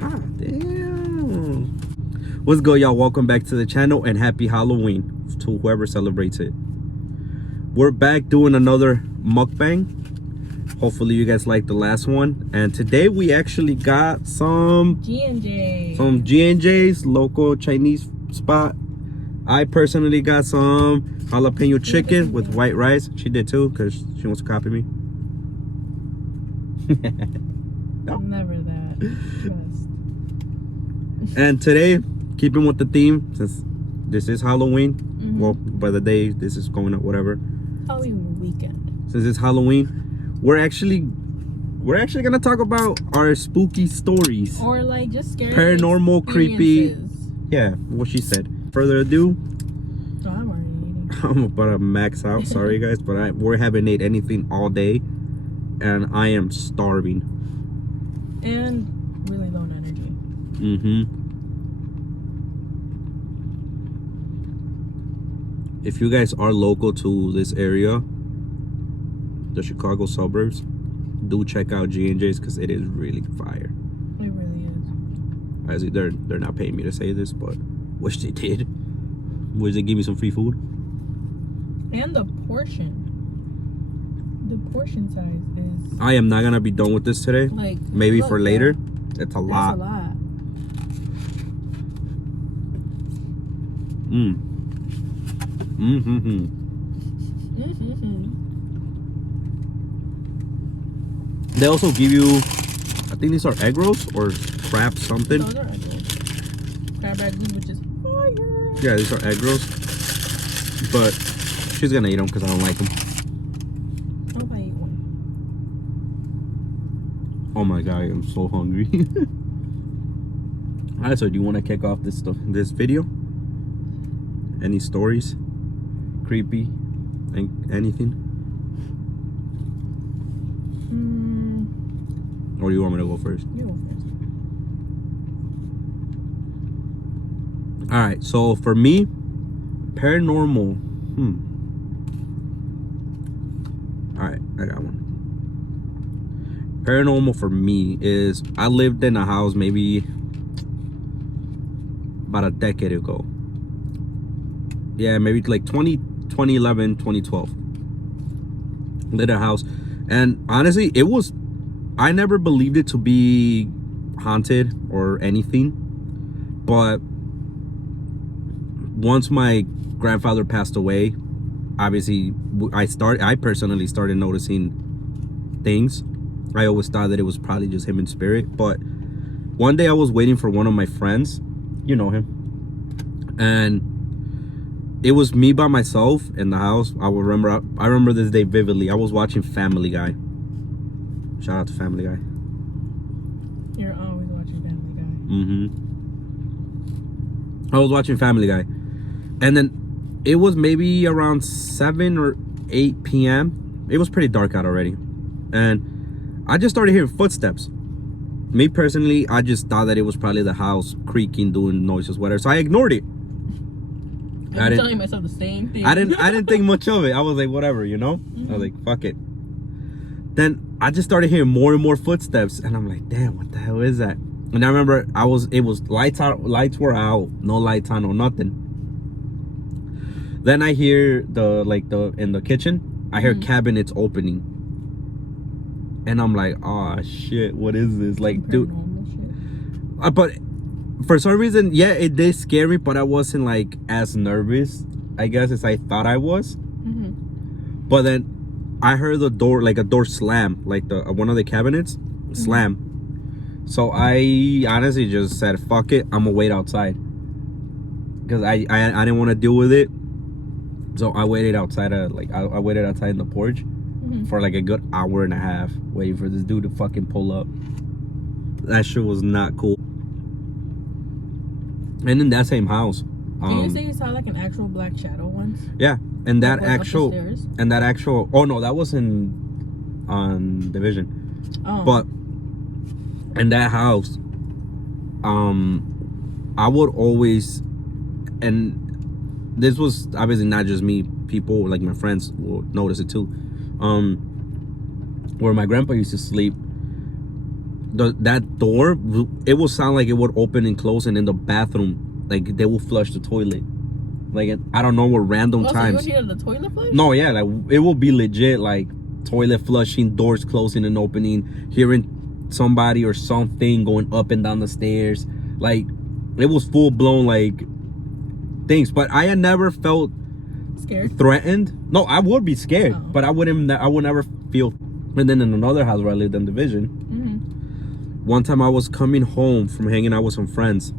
God damn. What's good, y'all? Welcome back to the channel and happy Halloween to whoever celebrates it. We're back doing another mukbang. Hopefully you guys like the last one. And today we actually got some G&J's, local Chinese spot. I personally got some jalapeno chicken with white rice. She did too, because she wants to copy me. No. Never that. And today, keeping with the theme, since this is Halloween, well, by the day this is going up, whatever. Halloween weekend. Since it's Halloween, we're actually gonna talk about our spooky stories, or like just scary, paranormal, creepy. Yeah, what she said. Further ado, oh, I'm already eating. I'm about to max out. Sorry guys, but we haven't ate anything all day, and I am starving. And really low on energy. If you guys are local to this area, the Chicago suburbs, do check out G&J's because it is really fire. It really is. As they're not paying me to say this, but wish they did. Wish they give me some free food. And the portion size is. I am not gonna be done with this today. Like maybe for later. It's a lot. That's a lot. They also give you, I think these are egg rolls or crab something. Those are egg rolls. Crab egg rolls, which is fire. Yeah, these are egg rolls. But she's gonna eat them because I don't like them. I'll buy you one. Oh my god, I'm so hungry. Alright, so do you want to kick off this video? Any stories? Creepy? Anything? Or do you want me to go first? You go first. Alright, so for me, paranormal. Alright, I got one. Paranormal for me is, I lived in a house maybe about a decade ago. Yeah, maybe like 2011, 2012. Lived in a house. And honestly, I never believed it to be haunted or anything. But once my grandfather passed away, obviously I personally started noticing things. I always thought that it was probably just him in spirit, but one day I was waiting for one of my friends, you know him, and it was me by myself in the house. I remember this day vividly. I was watching Family Guy. Shout out to Family Guy. You're always watching Family Guy. I was watching Family Guy, and then it was maybe around 7 or 8 p.m. It was pretty dark out already, and I just started hearing footsteps. Me personally, I just thought that it was probably the house creaking, doing noises, whatever. So I ignored it. I'm telling myself the same thing. I didn't think much of it. I was like, whatever, you know. I was like, fuck it. Then I just started hearing more and more footsteps, and I'm like, damn, what the hell is that? And I remember it was lights out, lights were out, no lights on, no nothing. Then I hear in the kitchen, I hear cabinets opening. And I'm like, oh shit, what is this? Like, dude. Shit. But for some reason, yeah, it did scare me, but I wasn't like as nervous, I guess, as I thought I was. But then I heard the door, like a door slam, like one of the cabinets slam. So I honestly just said, fuck it, I'm gonna wait outside. Because I didn't want to deal with it. So I waited outside, I waited outside in the porch for like a good hour and a half, waiting for this dude to fucking pull up. That shit was not cool. And in that same house. Did you say you saw like an actual black shadow once? Yeah, and that actual, oh no, that was on Division. Oh. But in that house, I would always, and this was obviously not just me, people like my friends will notice it too. Where my grandpa used to sleep, that door, it will sound like it would open and close, and in the bathroom, like they will flush the toilet. Like I don't know what random times. So you hear the toilet flush? No, yeah, like it will be legit, like toilet flushing, doors closing and opening, hearing somebody or something going up and down the stairs. Like it was full blown like things. But I had never felt scared, threatened. No, I would be scared, but I would never feel. And then in another house where I lived in Division, one time I was coming home from hanging out with some friends,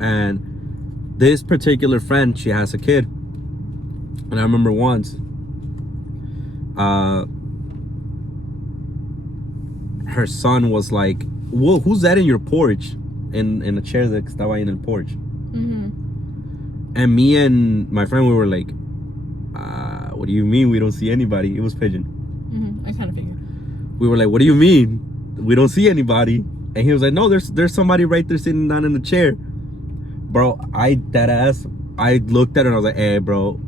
and this particular friend, she has a kid, and I remember once her son was like, "Whoa, who's that in your porch?" in a chair that estaba in el porch. And me and my friend, we were like, what do you mean we don't see anybody? It was Pigeon. I kind of figured. We were like, what do you mean we don't see anybody? And he was like, no, there's somebody right there sitting down in the chair. Bro, I looked at her and I was like, hey bro,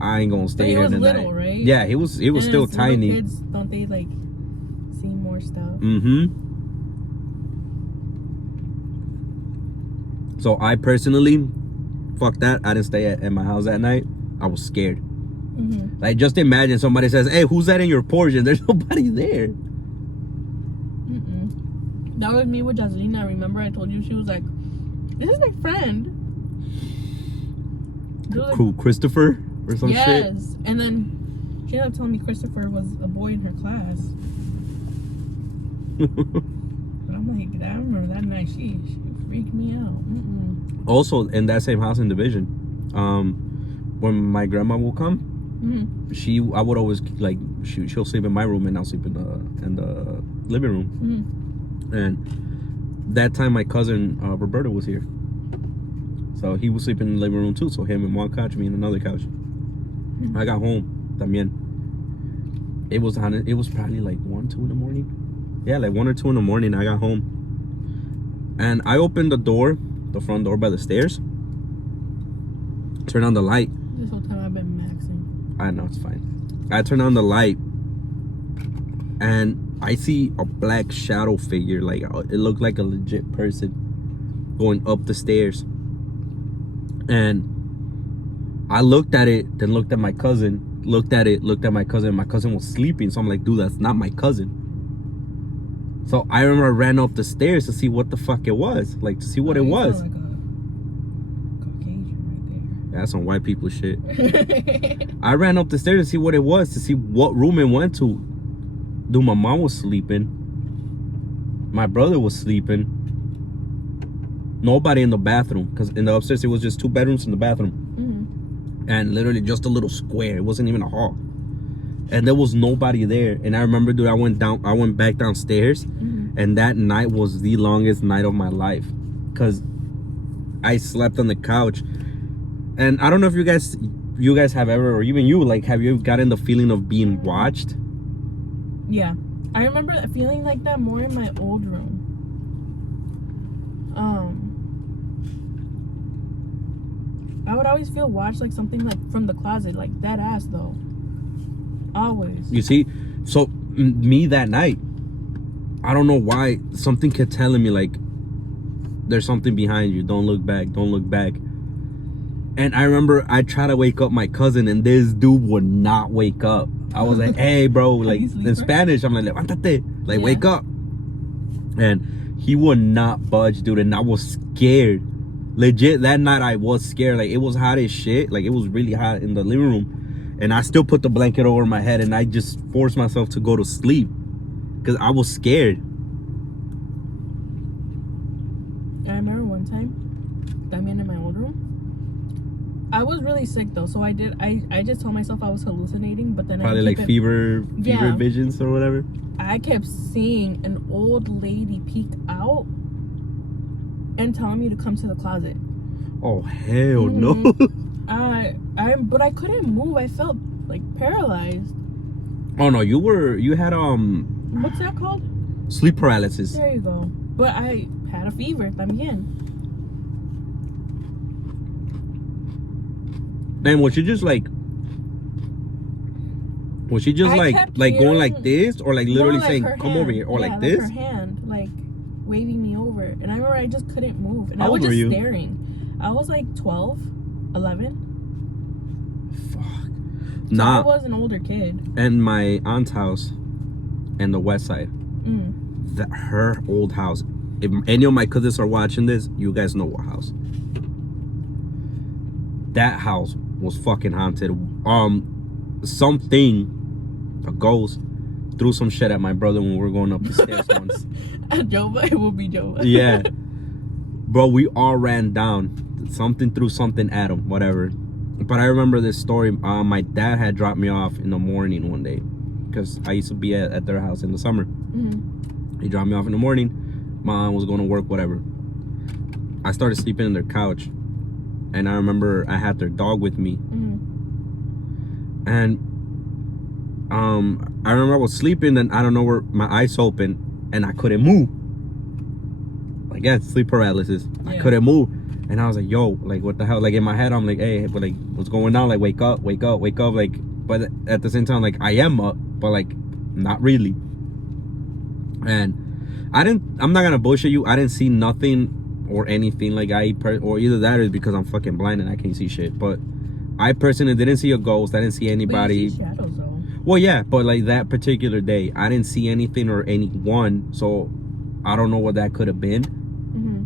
I ain't gonna stay here tonight. He was little, right? Yeah, he was still tiny. Kids, don't they like see more stuff? So I personally, fuck that, I didn't stay at my house that night. I was scared. Like just imagine somebody says, hey, who's that in your porch? And there's nobody there. That was me with Jaslina. Remember I told you, she was like, this is my friend. Who, Christopher or some shit? Yes. And then she ended up telling me Christopher was a boy in her class. But I'm like, I remember that night, she freaked me out. Also, in that same house in Division, when my grandma will come, I would always like she'll sleep in my room and I'll sleep in the living room. And that time my cousin Roberto was here, so he was sleeping in the living room too. So him in one couch, me in another couch. I got home también. It was probably like 1, 2 in the morning. Yeah, like 1 or 2 in the morning. I got home and I opened the front door by the stairs. Turn on the light. This whole time I've been maxing. I know, it's fine. I turn on the light and I see a black shadow figure. Like it looked like a legit person going up the stairs. And I looked at it, then looked at my cousin, looked at my cousin. My cousin was sleeping. So I'm like, dude, that's not my cousin. So I remember I ran up the stairs to see what the fuck it was. Like to see what it was. Like a Caucasian right there. That's some white people shit. I ran up the stairs to see what it was, to see what room it went to. Dude, my mom was sleeping. My brother was sleeping. Nobody in the bathroom, because in the upstairs it was just 2 bedrooms in the bathroom. And literally just a little square. It wasn't even a hall. And there was nobody there. And I remember, dude, I went back downstairs, and that night was the longest night of my life, because I slept on the couch. And I don't know if you guys have ever, or even you, like, have you gotten the feeling of being watched? Yeah, I remember feeling like that more in my old room. I would always feel watched, like something like from the closet, like that ass though. Always. You see, so me that night, I don't know why, something kept telling me like, there's something behind you, don't look back, don't look back. And I remember I tried to wake up my cousin, and this dude would not wake up. I was like, hey bro, like in Spanish, I'm like, levántate, like wake up. And he would not budge, dude, and I was scared. Legit, that night I was scared. Like it was hot as shit. Like it was really hot in the living room. And I still put the blanket over my head, and I just forced myself to go to sleep because I was scared. I remember one time, in my old room, I was really sick though, so I just told myself I was hallucinating, but then probably like fever visions or whatever. I kept seeing an old lady peek out and telling me to come to the closet. Oh hell no. But I couldn't move. I felt like paralyzed. Oh no, you had what's that called? Sleep paralysis. There you go. But I had a fever también. Man, was she just like going like this, or like literally saying come over here, or like this? Her hand, like waving me over, and I remember I just couldn't move, and How I was old were just you? staring. I was like 12, 11. Fuck. So Nah. I was an older kid. And my aunt's house in the west side, Mm. her old house. If any of my cousins are watching this, you guys know what house. That house was fucking haunted. Something, a ghost, threw some shit at my brother when we were going up the stairs once. Jova, it will be Jova. Yeah. Bro, we all ran down. Something threw something at him, whatever. But I remember this story. My dad had dropped me off in the morning one day, because I used to be at their house in the summer. Mm-hmm. He dropped me off in the morning. Mom was going to work, whatever. I started sleeping in their couch, and I remember I had their dog with me. Mm-hmm. And I remember I was sleeping, and I don't know where my eyes open, and I couldn't move. Like, yeah, sleep paralysis. Yeah. I couldn't move. And I was like, yo, like, what the hell? Like, in my head, I'm like, hey, but like, what's going on? Like, wake up, wake up, wake up. Like, but at the same time, like, I am up, but like, not really. And I'm not gonna bullshit you, I didn't see nothing or anything. Like, or either that is because I'm fucking blind and I can't see shit. But I personally didn't see a ghost. I didn't see anybody. But you see shadows though. Well, yeah, but like that particular day, I didn't see anything or anyone, so I don't know what that could have been. Mm-hmm.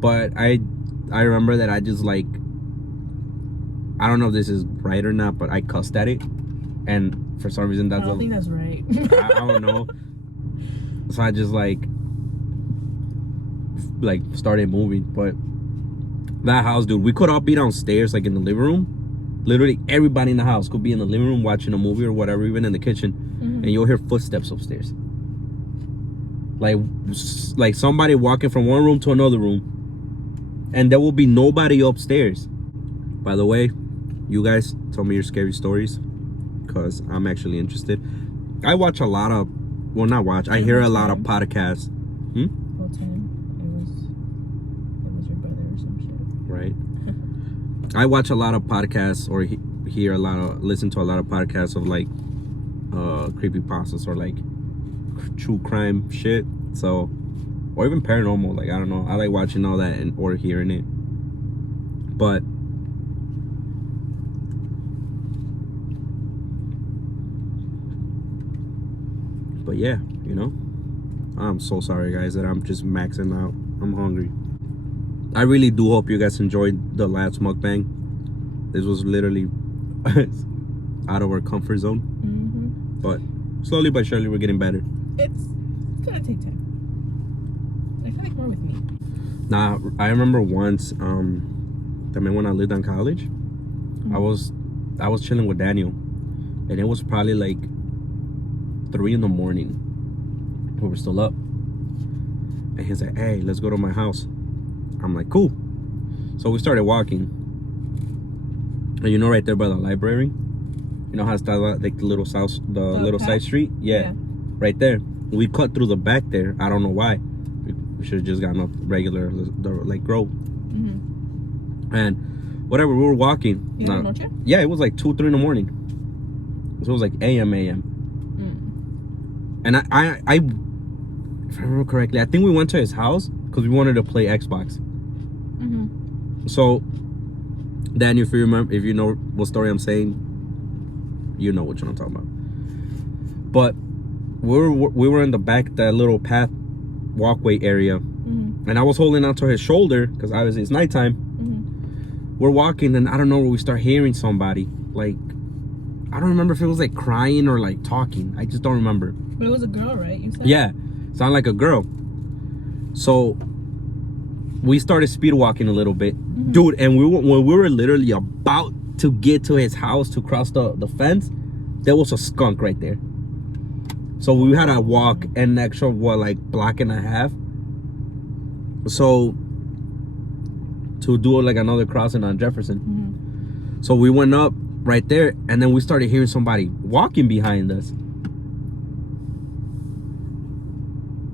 But I remember that I just like, I don't know if this is right or not, but I cussed at it, and for some reason that's I don't think that's right. I don't know. So I just like started moving. But that house, dude, we could all be downstairs, like in the living room. Literally everybody in the house could be in the living room watching a movie or whatever, even in the kitchen, Mm-hmm. and you'll hear footsteps upstairs. Like somebody walking from one room to another room. And there will be nobody upstairs. By the way, you guys tell me your scary stories, because I'm actually interested. I watch a lot of, well, not watch, I hear a lot of podcasts. What time? It was your brother or some shit. Right. I watch a lot of podcasts, or listen to a lot of podcasts of like creepypastas or like true crime shit. So, or even paranormal, like, I don't know, I like watching all that or hearing it. But yeah, you know, I'm so sorry guys that I'm just maxing out. I'm hungry. I really do hope you guys enjoyed the last mukbang. This was literally out of our comfort zone. Mm-hmm. But slowly but surely we're getting better. It's gonna take time. I feel like more with me. Nah, I remember once, I mean, when I lived on college, Mm-hmm. I was chilling with Daniel, and it was probably like 3 in the morning. We were still up, and he's like, "Hey, let's go to my house." I'm like, "Cool." So we started walking, and you know, right there by the library, you know how it's like the little little path? side street, yeah, right there. We cut through the back there. I don't know why. We should have just gotten a regular like road. Mm-hmm. And whatever, we were walking. Yeah, it was like 2, 3 in the morning. So it was like AM. And I if I remember correctly, I think we went to his house because we wanted to play Xbox. Mm-hmm. So, Daniel, if you know what story I'm saying, you know which one I'm talking about. But we were in the back, that little path walkway area, Mm-hmm. and I was holding onto his shoulder because obviously it's nighttime. Mm-hmm. We're walking, and I don't know where we start hearing somebody. Like, I don't remember if it was like crying or like talking. I just don't remember. But it was a girl, right? You said? Yeah, sounded like a girl. So we started speed walking a little bit, Mm-hmm. dude. And when we were literally about to get to his house to cross the fence, there was a skunk right there. So we had to walk an extra like block and a half. So to do like another crossing on Jefferson. Mm-hmm. So we went up right there, and then we started hearing somebody walking behind us.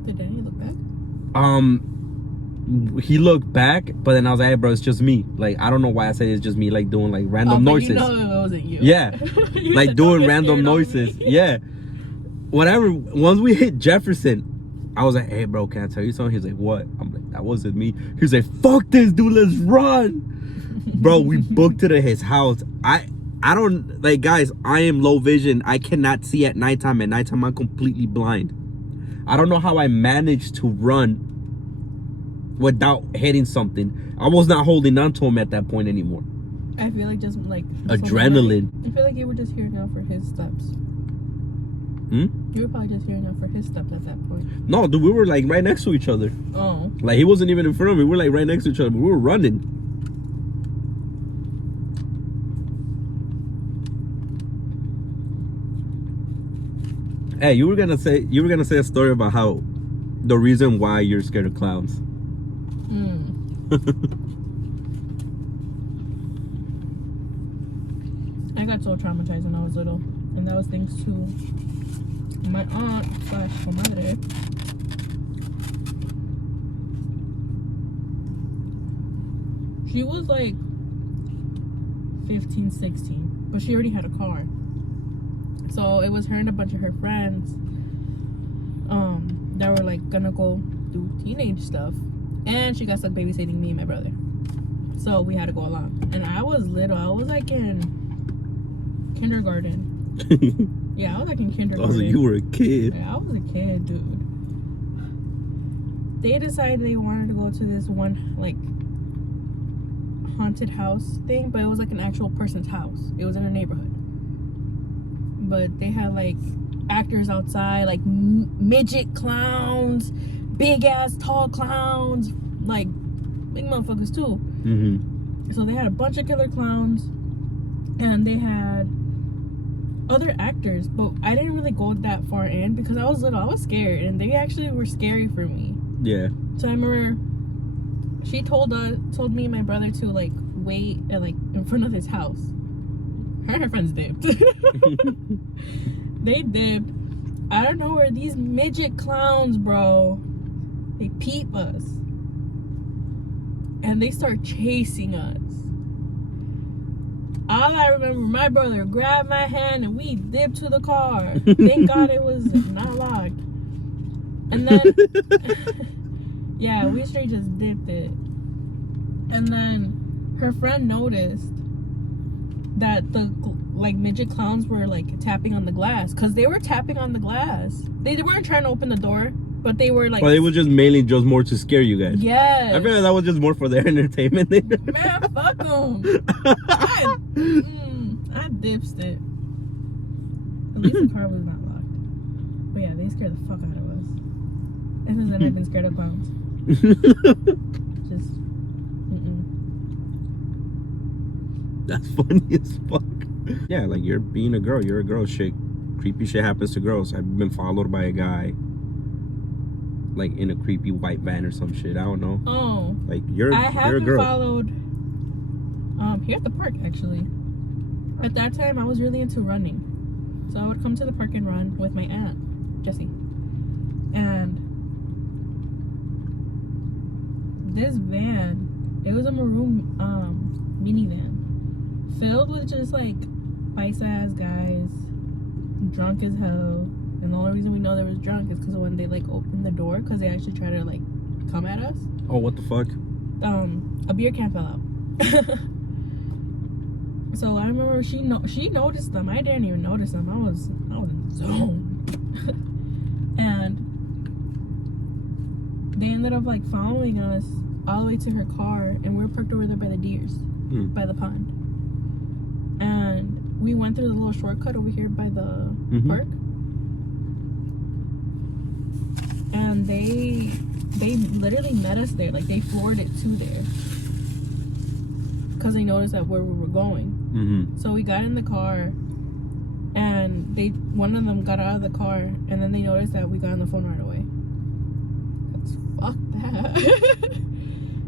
Did Danny look back? He looked back, but then I was like, "Hey, bro, it's just me." Like, I don't know why I said it's just me, like doing like random noises. You know it wasn't you. Yeah, You like said, doing "Don't get random scared on noises. me." Yeah, whatever. Once we hit Jefferson, I was like, hey, bro, can I tell you something? He's like, what? I'm like, that wasn't me. He's like, fuck this, dude. Let's run. Bro, we booked it at his house. I don't, like, guys, I am low vision. I cannot see at nighttime. At nighttime, I'm completely blind. I don't know how I managed to run without hitting something. I was not holding on to him at that point anymore. I feel like just like adrenaline. I feel like you were just hearing out for his steps. You were probably just hearing out for his steps at that point. No, dude, we were like right next to each other. Oh. Like he wasn't even in front of me. We were like right next to each other. We were running. Hey, you were gonna say a story about how the reason why you're scared of clowns. I got so traumatized when I was little, and that was thanks to my aunt / comadre. She was like 15, 16, but she already had a car. So it was her and a bunch of her friends that were like gonna go do teenage stuff, and she got stuck babysitting me and my brother. So we had to go along, and I was little. I was like in kindergarten. Yeah, I was like in kindergarten. Also, you were a kid. Yeah, I was a kid, dude. They decided they wanted to go to this one like haunted house thing, but it was like an actual person's house. It was in a neighborhood, but they had like actors outside, like midget clowns, big ass tall clowns, like big motherfuckers too. So they had a bunch of killer clowns, and they had other actors, but I didn't really go that far in because I was little. I was scared, and they actually were scary for me. Yeah. So I remember she told me and my brother to like wait at like in front of his house. Her and her friends dipped. They dipped. I don't know where these midget clowns, bro. They peep us, and they start chasing us. All I remember, my brother grabbed my hand and we dipped to the car. Thank God it was not locked. And then, yeah, we straight just dipped it. And then her friend noticed that the like midget clowns were like tapping on the glass, because they were tapping on the glass. They weren't trying to open the door, but they were like. But it was just mainly just more to scare you guys. Yes. I feel like that was just more for their entertainment. Man, fuck them. I dipped it. At least the car was not locked. But yeah, they scared the fuck out of us. And since then, I've been scared of clowns. Just. That's funny as fuck. Yeah, like you're being a girl. You're a girl. Shit, creepy shit happens to girls. I've been followed by a guy, like in a creepy white van or some shit. I don't know. Oh. Like you're a girl. I have been followed. Here at the park actually. At that time, I was really into running, so I would come to the park and run with my aunt, Jessie, and this van. It was a maroon minivan, filled with just like nice ass guys, drunk as hell. And the only reason we know they was drunk is because when they like opened the door, because they actually tried to like come at us. Oh, what the fuck? A beer can fell out. So I remember she noticed them. I didn't even notice them. I was in the zone. And they ended up like following us all the way to her car, and we were parked over there by the deers, by the pond. And we went through the little shortcut over here by the park. And they literally met us there. Like they floored it to there, because they noticed that where we were going. So we got in the car, and one of them got out of the car, and then they noticed that we got on the phone right away. Fuck that.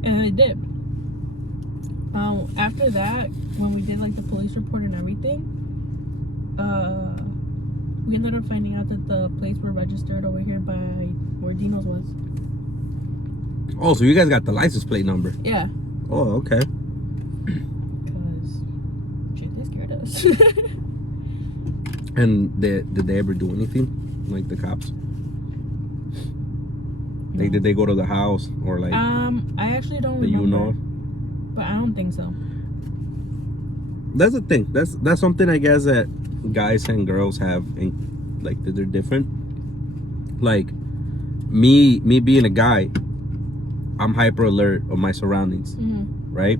And then they dipped. After that, when we did like the police report and everything, we ended up finding out that the plates were registered over here by where Dino's was. Oh, so you guys got the license plate number? Yeah. Oh, okay. Because shit, they scared us. And did they ever do anything? Like the cops? Like, did they go to the house or like? I actually don't that remember. You know, but I don't think so. That's the thing. That's something I guess that guys and girls have, and like that they're different. Like me being a guy, I'm hyper alert of my surroundings, right?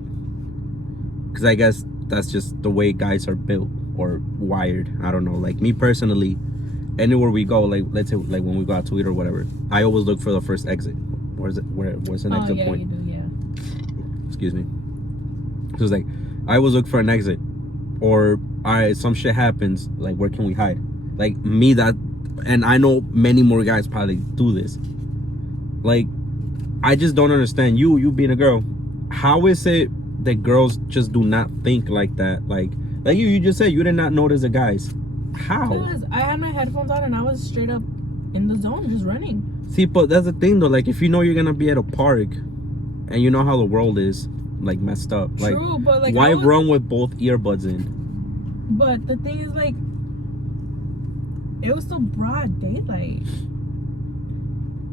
Because I guess that's just the way guys are built or wired. I don't know. Like me personally, anywhere we go, like let's say like when we go out to eat or whatever, I always look for the first exit. Where's the exit point? You do, yeah. Excuse me. So it's like I always look for an exit, or some shit happens. Like where can we hide? Like me and I know many more guys probably do this. Like I just don't understand you being a girl. How is it that girls just do not think like that? Like you just said you did not notice the guys. How? Because I had my headphones on and I was straight up in the zone, just running. See, but that's the thing though. Like if you know you're gonna be at a park, and you know how the world is like messed up. Like, true, but like why run with both earbuds in? But the thing is, like, it was still broad daylight,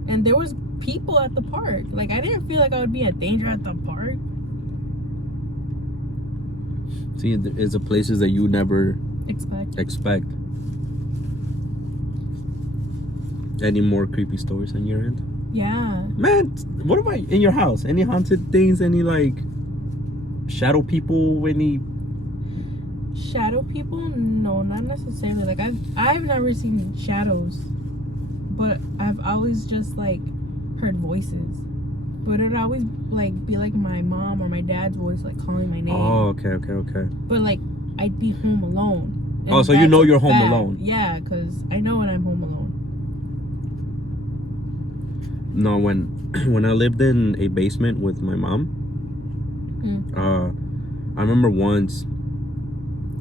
and there was people at the park. Like I didn't feel like I would be a danger at the park. See, there's the places that you never expect. Any more creepy stories on your end? Yeah. Man, what about in your house? Any haunted things? Any like shadow people? Any shadow people? No, not necessarily. Like I've never seen shadows, but I've always just like heard voices. But it'd always like be like my mom or my dad's voice like calling my name. Oh, okay. But like I'd be home alone. Oh, so you know you're home alone? Yeah, because I know when I'm home alone. No, when I lived in a basement with my mom, I remember once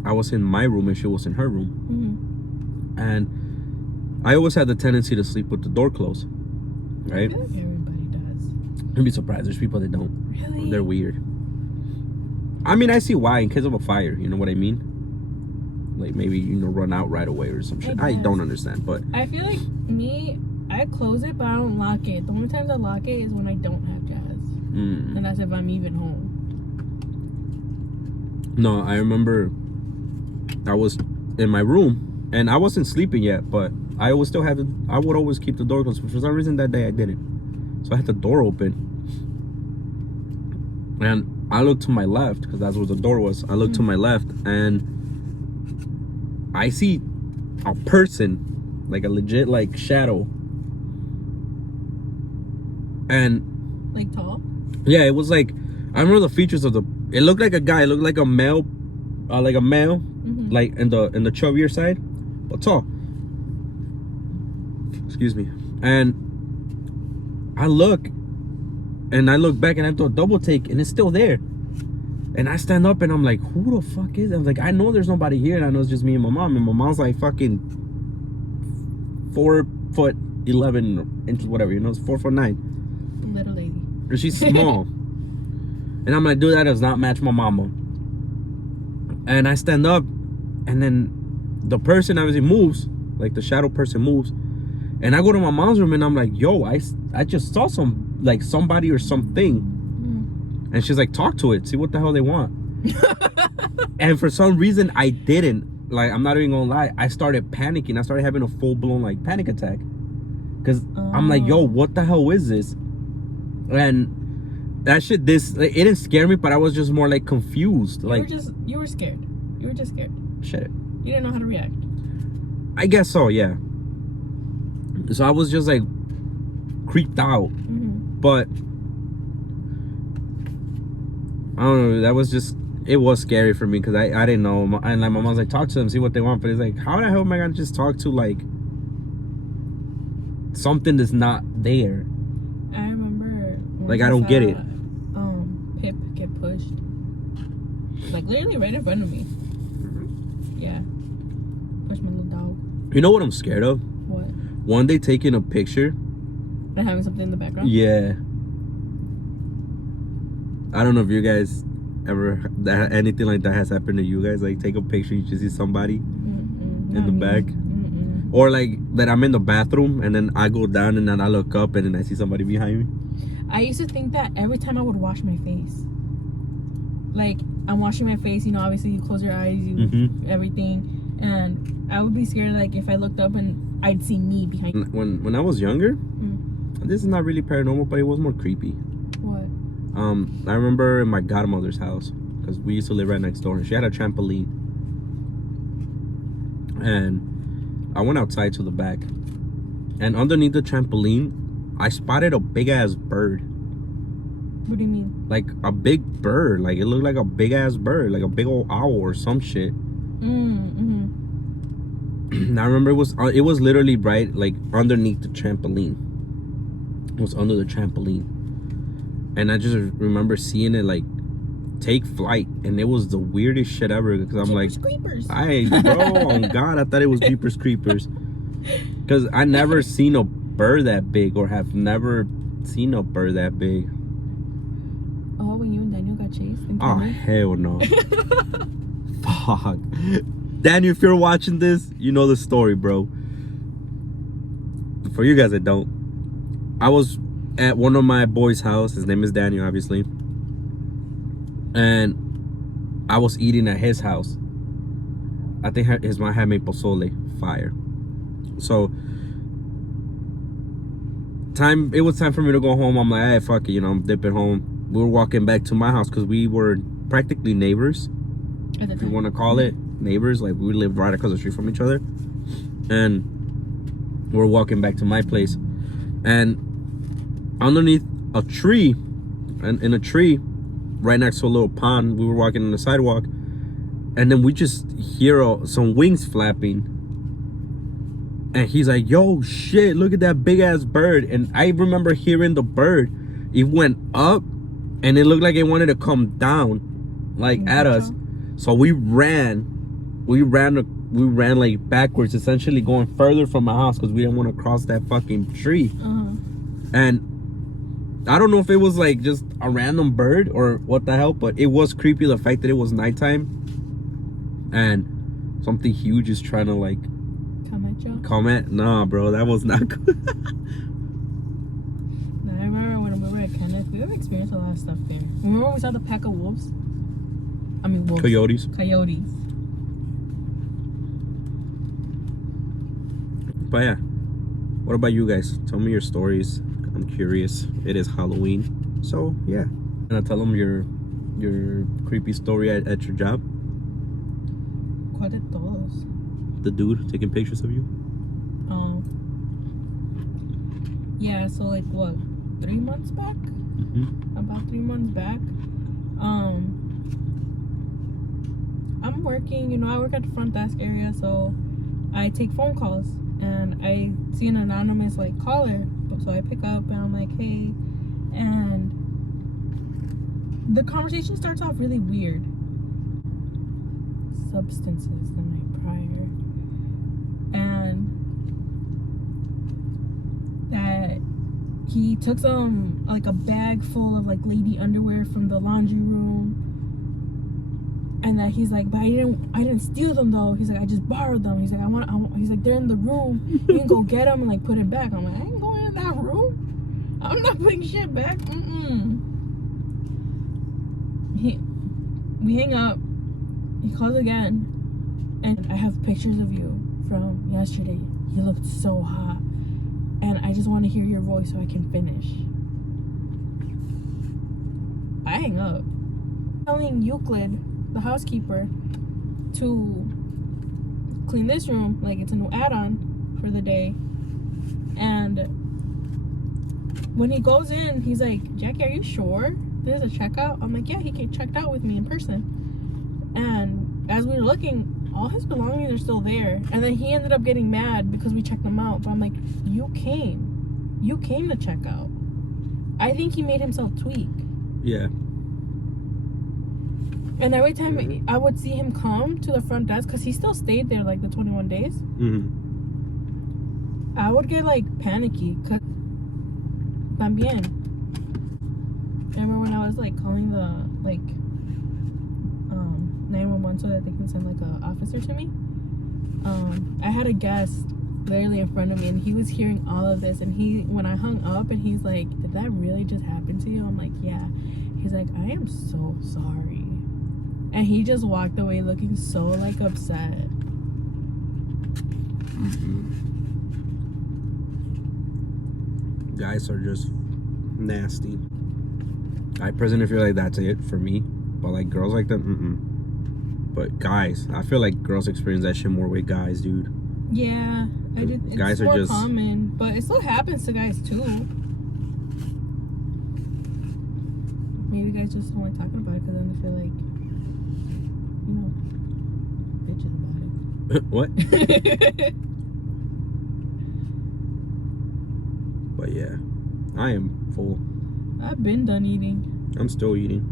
I was in my room and she was in her room, and I always had the tendency to sleep with the door closed, right? I feel like everybody does. I'd be surprised. There's people that don't. Really? They're weird. I mean, I see why, in case of a fire. You know what I mean? Like maybe run out right away or some shit. I don't understand, but I feel like I close it, but I don't lock it. The only times I lock it is when I don't have jazz, and that's if I'm even home. No, I remember I was in my room and I wasn't sleeping yet, but I would always keep the door closed. For some reason that day I didn't, so I had the door open, and I looked to my left because that's where the door was. I looked to my left and I see a person, like a legit like shadow. And like tall? Yeah, it was like I remember the features of it looked like a guy, it looked like a male, like like in the chubbier side, but tall. Excuse me. And I look back and I do a double take and it's still there. And I stand up and I'm like, who the fuck is it? I'm like, I know there's nobody here, and I know it's just me and my mom. And my mom's like fucking 4'11" whatever, it's 4'9". Little lady. And she's small. And I'm like, dude, that does not match my mama. And I stand up, and then the person obviously moves, like the shadow person moves. And I go to my mom's room and I'm like, yo, I just saw somebody or something. And she's like, talk to it, see what the hell they want. And for some reason I didn't. Like, I'm not even gonna lie, I started panicking. I started having a full-blown like panic attack, because I'm like, yo, what the hell is this? And that shit, it didn't scare me, but I was just more like confused. You were scared. You were just scared. Shit. You didn't know how to react. I guess so, yeah. So I was just like creeped out. But I don't know, it was scary for me, because I didn't know. And like my mom's like, talk to them, see what they want. But it's like, how the hell am I gonna just talk to like something that's not there? I remember like I don't get it. Pip get pushed, like literally right in front of me. Yeah, push my little dog. You know what I'm scared of? What? One day taking a picture and having something in the background. Yeah. I don't know if you guys ever anything like that has happened to you guys. Like take a picture, you just see somebody in the back. Or like that I'm in the bathroom and then I go down and then I look up and then I see somebody behind me. I used to think that every time I would wash my face. Like, I'm washing my face, you know, obviously you close your eyes, you everything. And I would be scared, like, if I looked up and I'd see me behind me. When I was younger, this is not really paranormal, but it was more creepy. What? I remember in my godmother's house, because we used to live right next door, and she had a trampoline. And I went outside to the back, and underneath the trampoline, I spotted a big ass bird. What do you mean? Like a big bird. Like it looked like a big ass bird, like a big old owl or some shit. I remember it was literally right like underneath the trampoline. It was under the trampoline, and I just remember seeing it like take flight, and it was the weirdest shit ever. Because I'm Jeepers like, creepers. bro, on God, I thought it was Jeepers Creepers. Because I never seen a bird that big, or have never seen a bird that big. Oh, when you and Daniel got chased? Oh, hell no. Fuck. Daniel, if you're watching this, you know the story, bro. For you guys that don't, I was at one of my boys' house. His name is Daniel, obviously. And I was eating at his house. I think his mom had made pozole, fire. So it was time for me to go home. I'm like, hey, fuck it, you know, I'm dipping home. We were walking back to my house because we were practically neighbors, if you want to call it neighbors. Like, we lived right across the street from each other, and we're walking back to my place. And underneath a tree, and in a tree right next to a little pond, we were walking on the sidewalk, and then we just hear some wings flapping. And he's like, yo, shit, look at that big ass bird. And I remember hearing the bird. It went up, and it looked like it wanted to come down, like at us. So we ran like backwards, essentially going further from my house because we didn't want to cross that fucking tree. And I don't know if it was like just a random bird or what the hell, but it was creepy, the fact that it was nighttime and something huge is trying to like comment. Nah, bro, that was not good. I remember when we were at Kenneth, we have experienced a lot of stuff there. Remember when we saw the pack of wolves? I mean, wolves. Coyotes. But yeah, what about you guys? Tell me your stories. I'm curious. It is Halloween, so yeah. Gonna tell them your creepy story at your job. ¿Cuál de todos? The dude taking pictures of you. Yeah. So like what? 3 months back? About 3 months back. I'm working. You know, I work at the front desk area, so I take phone calls, and I see an anonymous like caller. So I pick up and I'm like, hey, and the conversation starts off really weird. Substances the night prior, and that he took some like a bag full of like lady underwear from the laundry room, and that he's like, but I didn't steal them though. He's like, I just borrowed them. He's like, I want he's like, they're in the room. You can go get them and like put it back. I'm like, I ain't going in that room. I'm not putting shit back. We hang up. He calls again, and I have pictures of you from yesterday. You looked so hot, and I just want to hear your voice so I can finish. I hang up. Telling Euclid, the housekeeper, to clean this room, like it's a new add-on for the day. And when he goes in, he's like, Jackie, are you sure there's a checkout? I'm like, yeah, he checked out with me in person. And as we were looking, all his belongings are still there. And then he ended up getting mad because we checked them out. But I'm like, you came to check out. I think he made himself tweak. Yeah. And every time I would see him come to the front desk, because he still stayed there like the 21 days, I would get like panicky. Cause también. Remember when I was like calling the like 911 so that they can send like an officer to me? I had a guest literally in front of me, and he was hearing all of this. And when I hung up, and he's like, "Did that really just happen to you?" I'm like, "Yeah." He's like, "I am so sorry," and he just walked away looking so like upset. Guys are just nasty. I personally feel like that's it for me, but like girls like that, But guys, I feel like girls experience that shit more with guys, dude. Yeah, it's guys are more just common, but it still happens to guys too. Maybe guys just don't like talking about it because then they feel like, bitches about What? it. But yeah, I am full. I've been done eating. I'm still eating.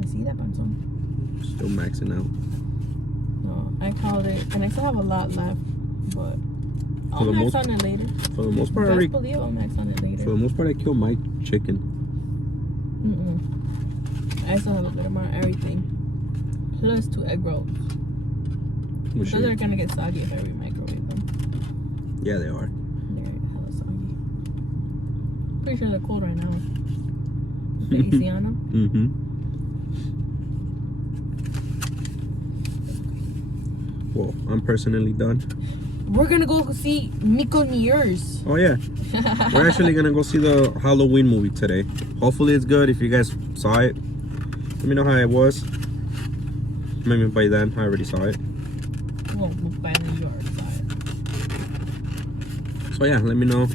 I see that, Panson. Still maxing out. No, I called it, and I still have a lot left, but I'll the max most- on it later. For the most part, Best believe I'll max on it later. for the most part, I killed my chicken. I still have a good amount of everything. Plus 2 egg rolls. Well, So they're gonna get soggy if I re-microwave them. Yeah, they are. They're hella soggy. Pretty sure they're cold right now. The AC on them? Well, I'm personally done. We're gonna go see Miko Years. Oh yeah, we're actually gonna go see the Halloween movie today. Hopefully it's good. If you guys saw it, let me know how it was. Maybe by then I already saw it. Well, MUKBANG, you already saw it. So yeah, let me know.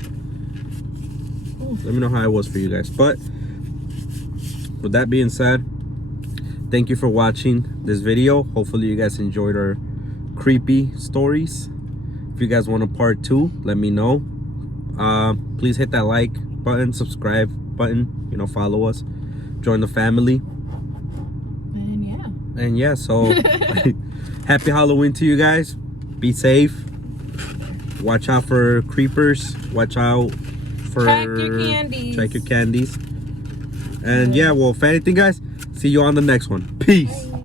Let me know how it was for you guys. But with that being said, thank you for watching this video. Hopefully you guys enjoyed our creepy stories. If you guys want a part 2, let me know. Please hit that like button, subscribe button, follow us, join the family. And yeah, so happy Halloween to you guys. Be safe. Watch out for creepers. Watch out for check your candies. And yeah, well, if anything, guys, see you on the next one. Peace. Bye.